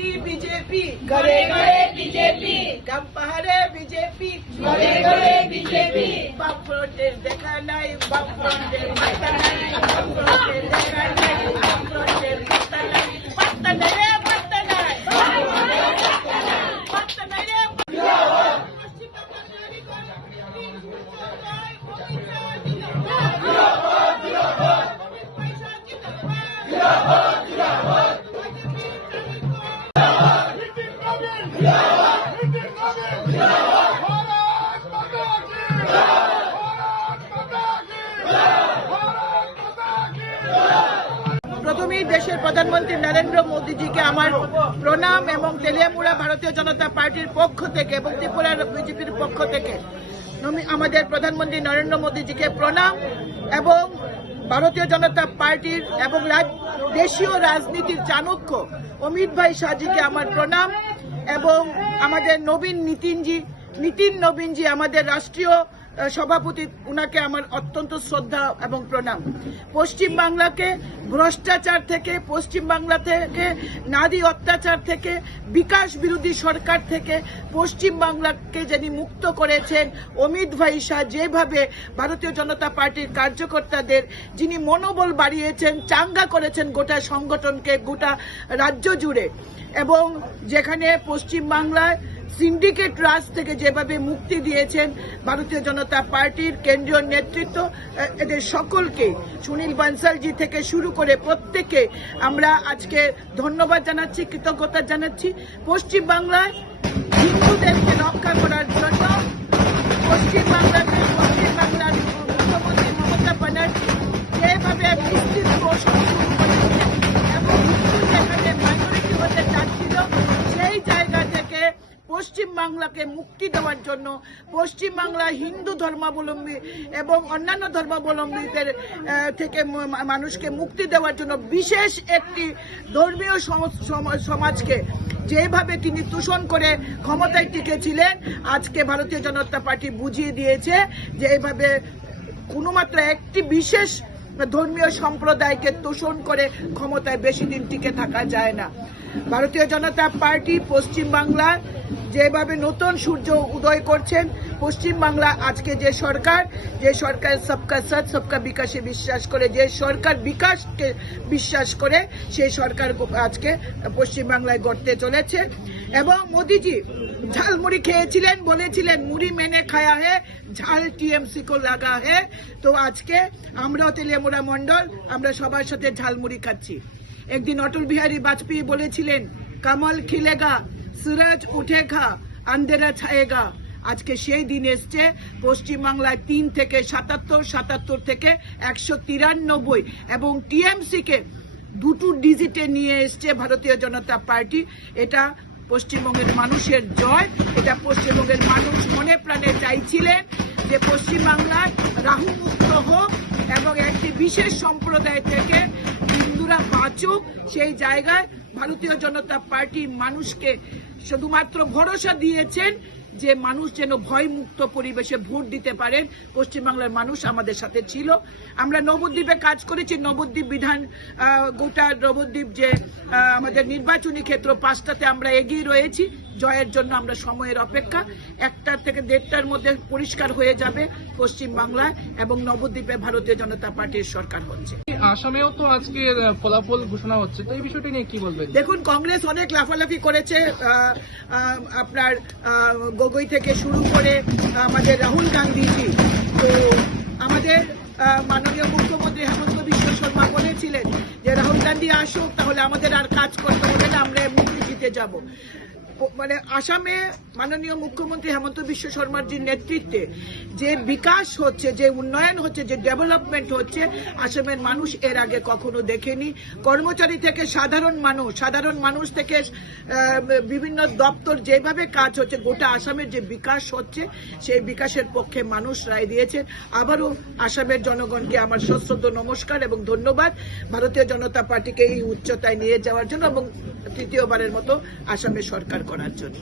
BJP घरे घरे BJP गम पहाड़े बीजेपी घरे घरे बीजेपी बाम फ्रंटेर देखा নাই বাম ফ্রন্টের মাথা নাই বাম ফ্রন্টের দেখা নাই বাম ফ্রন্টের মাথা নাই পাত্তা নাই রে পাত্তা নাই পাত্তা নাই রে প্রথমেই দেশের প্রধানমন্ত্রী নরেন্দ্র মোদীজিকে আমার প্রণাম এবং তেলিয়ামুড়া ভারতীয় জনতা পার্টির পক্ষ থেকে এবং ত্রিপুরার বিজেপির পক্ষ থেকে আমাদের প্রধানমন্ত্রী নরেন্দ্র মোদীজিকে প্রণাম এবং ভারতীয় জনতা পার্টির এবং দেশীয় রাজনীতির চাণক্য অমিত ভাই শাহজিকে আমার প্রণাম এবং আমাদের নীতিন নবীনজি আমাদের রাষ্ট্রীয় সভাপতি উনাকে আমার অত্যন্ত শ্রদ্ধা এবং প্রণাম। পশ্চিম বাংলাকে ভ্রষ্টাচার থেকে, পশ্চিম বাংলা থেকে নারী অত্যাচার থেকে, বিকাশ বিরোধী সরকার থেকে পশ্চিম বাংলাকে যিনি মুক্ত করেছেন অমিত ভাই শাহ, যেভাবে ভারতীয় জনতা পার্টির কার্যকর্তাদের যিনি মনোবল বাড়িয়েছেন, চাঙ্গা করেছেন গোটা সংগঠনকে গোটা রাজ্য জুড়ে, এবং যেখানে পশ্চিম বাংলায় সিন্ডিকেট রাজ থেকে যেভাবে মুক্তি দিয়েছেন ভারতীয় জনতা পার্টির কেন্দ্রীয় নেতৃত্ব, এদের সকলকে সুনীল বানসালজি থেকে শুরু করে প্রত্যেককে আমরা আজকে ধন্যবাদ জানাচ্ছি, কৃতজ্ঞতা জানাচ্ছি। পশ্চিম বাংলায় হিন্দুদেরকে রক্ষা করার জন্য পশ্চিম বাংলার মুখ্যমন্ত্রী মমতা ব্যানার্জি যেভাবে বিস্তৃত শুরু করেছেন এবং হিন্দু যেখানে মাইনরিটি হতে চাচ্ছিল সেই জায়গা থেকে পশ্চিম বাংলাকে মুক্তি দেওয়ার জন্য, পশ্চিম বাংলা হিন্দু ধর্মাবলম্বী এবং অন্যান্য ধর্মাবলম্বীদের থেকে মানুষকে মুক্তি দেওয়ার জন্য বিশেষ একটি ধর্মীয় সমাজকে যেভাবে তিনি তুষণ করে ক্ষমতায় টিকেছিলেন, আজকে ভারতীয় জনতা পার্টি বুঝিয়ে দিয়েছে যে এইভাবে কোনোমাত্র একটি বিশেষ ধর্মীয় সম্প্রদায়কে তোষণ করে ক্ষমতায় বেশি দিন টিকে থাকা যায় না। ভারতীয় জনতা পার্টি পশ্চিম বাংলার যেভাবে নতুন সূর্য উদয় করছেন, পশ্চিম বাংলা আজকে যে সরকার সবকা সাথ সবকা বিকাশে বিশ্বাস করে, যে সরকার বিকাশকে বিশ্বাস করে, সেই সরকার আজকে পশ্চিম বাংলায় গড়তে চলেছে। এবং মোদিজি ঝালমুড়ি খেয়েছিলেন, বলেছিলেন মুড়ি মেনে খায়া হে, ঝাল টিএমসি কো লাগা হে। তো আজকে আমরাও তেলিয়ামুড়া মন্ডল আমরা সবার সাথে ঝালমুড়ি খাচ্ছি। একদিন অটল বিহারী বাজপেয়ী বলেছিলেন কমল খিলেগা सूरज उठेगा अंधेरा छाएगा। আজকে সেই দিন এসছে। পশ্চিমবাংলায় 3 থেকে 77 থেকে 193 এবং টিএমসি কে দুটো ডিজিটে নিয়ে এসছে ভারতীয় জনতা পার্টি। এটা পশ্চিমবঙ্গের মানুষের জয়। এটা পশ্চিমবঙ্গের মানুষ মনে প্রাণে চাইছিলেন যে পশ্চিমবাংলায় রাহু মুক্ত হোক এবং একটি বিশেষ সম্প্রদায় থেকে হিন্দুরা বাঁচুক। সেই জায়গায় ভারতীয় জনতা পার্টি মানুষকে শুধুমাত্র ভরসা দিয়েছেন যে মানুষ যেন ভয়মুক্ত পরিবেশে ভোট দিতে পারেন। পশ্চিমবাংলার মানুষ আমাদের সাথে ছিল। আমরা নবদ্বীপে কাজ করেছি। নবদ্বীপ গোটা নবদ্বীপ যে আমাদের নির্বাচনী ক্ষেত্র 5টাতে আমরা এগিয়ে রয়েছি। জয়ের জন্য আমরা সময়ের অপেক্ষা। 1টা থেকে 1:30টার মধ্যে পরিষ্কার হয়ে যাবে পশ্চিম বাংলায় এবং নবদ্বীপে ভারতীয় জনতা পার্টির সরকার হচ্ছে। আসামেও তো আজকে ফলাফল ঘোষণা হচ্ছে, তো এই বিষয়টি নিয়ে কি বলবেন? দেখুন, কংগ্রেস অনেক লাফালাফি করেছে। আপনার গগৈ থেকে শুরু করে আমাদের রাহুল গান্ধীজি, তো আমাদের মাননীয় মুখ্যমন্ত্রী হেমন্ত বিশ্ব শর্মা বলেছিলেন যে রাহুল গান্ধী আসুক, তাহলে আমাদের আর কাজ করতে হবে না, আমরা এমনি জিতে যাব। মানে আসামে মাননীয় মুখ্যমন্ত্রী হেমন্ত বিশ্ব শর্মার যে নেতৃত্বে যে বিকাশ হচ্ছে, যে উন্নয়ন হচ্ছে, যে ডেভেলপমেন্ট হচ্ছে, আসামের মানুষ এর আগে কখনো দেখেনি। কর্মচারী থেকে সাধারণ মানুষ থেকে বিভিন্ন দপ্তর যেভাবে কাজ হচ্ছে, গোটা আসামের যে বিকাশ হচ্ছে, সেই বিকাশের পক্ষে মানুষ রায় দিয়েছে। আবারও আসামের জনগণকে আমার সশ্রদ্ধ নমস্কার এবং ধন্যবাদ ভারতীয় জনতা পার্টিকে এই উচ্চতায় নিয়ে যাওয়ার জন্য এবং তৃতীয়বারের মতো আসামে সরকার করার জন্য।